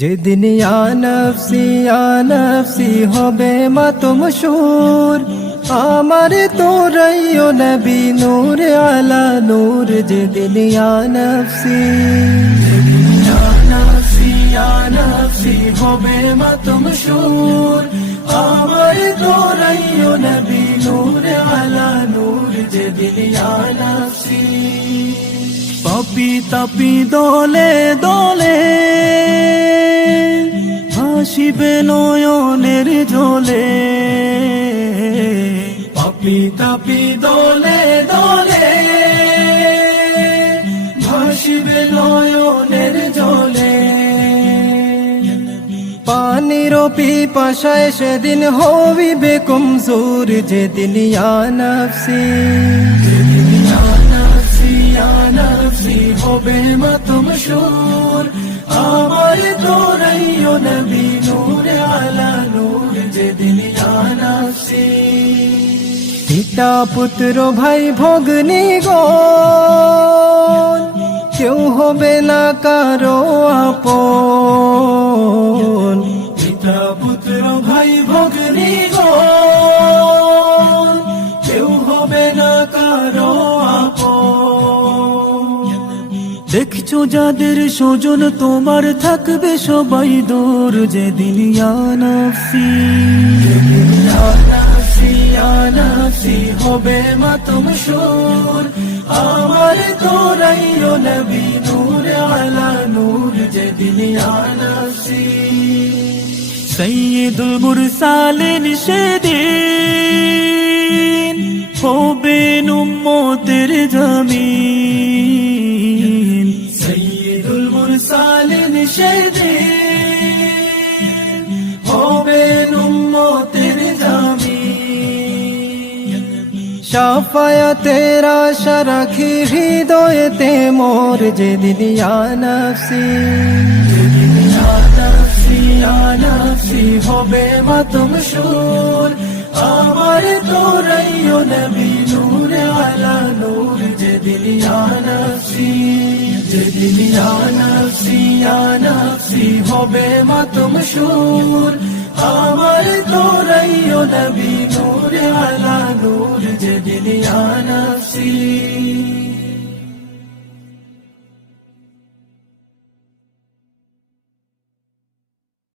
যেদিন ইয়া নফসি হবে মাতমশুর, আমার তোরাইও নবী নূর আলা নূর। যেদিন ইয়া নফসি হবে মাতমশুর, আমার তোরাইও নবী নূর আলা নূর। যেদিন ইয়া নফসি পাপি তাপি দলে দলে হাসিবে নয়নের জলে, পাপি তাপি দলে দলে হাসিবে নয়নের জলে। পানির পিপাসায় সেদিন হইবে কমজোর, যেদিন ইয়া নফসি হবে মাতমশুর, আমার তোরাইও নবী নূর আলা নূর। যেদিন ইয়া নফসি পিতা পুত্র ভাই ভগ্নী গণ কেউ হবে না কারো আপন। পিতা পুত্র ভাই ভগ্নী গণ কেউ হবে না কারো দেখছো যাদের স্বজন তোমার থাকবে সবাই দূর। যেদিন ইয়া নফসি হবে মাতমশুর, আমার তোরাইও নবী নূর আলা নূর। যেদিন ইয়া নফসি সাইয়্যিদুল মুরসালিন সেদিন হবেন উম্মতের জামিন। সাইয়্যিদুল মুরসালিন সেদিন হবেন উম্মতের জামিন। শাফায়াতের আশা রাখি হৃদয়েতে মোর। যেদিন ইয়া নফসি হবে মাতমশুর, আমার তোরাইও নবী নূর আলা নূর। যেদিন ইয়া নফসি হবে মাতমশুর, আমার তোরাইও নবী নূর আলা নূর। যেদিন ইয়া নফসি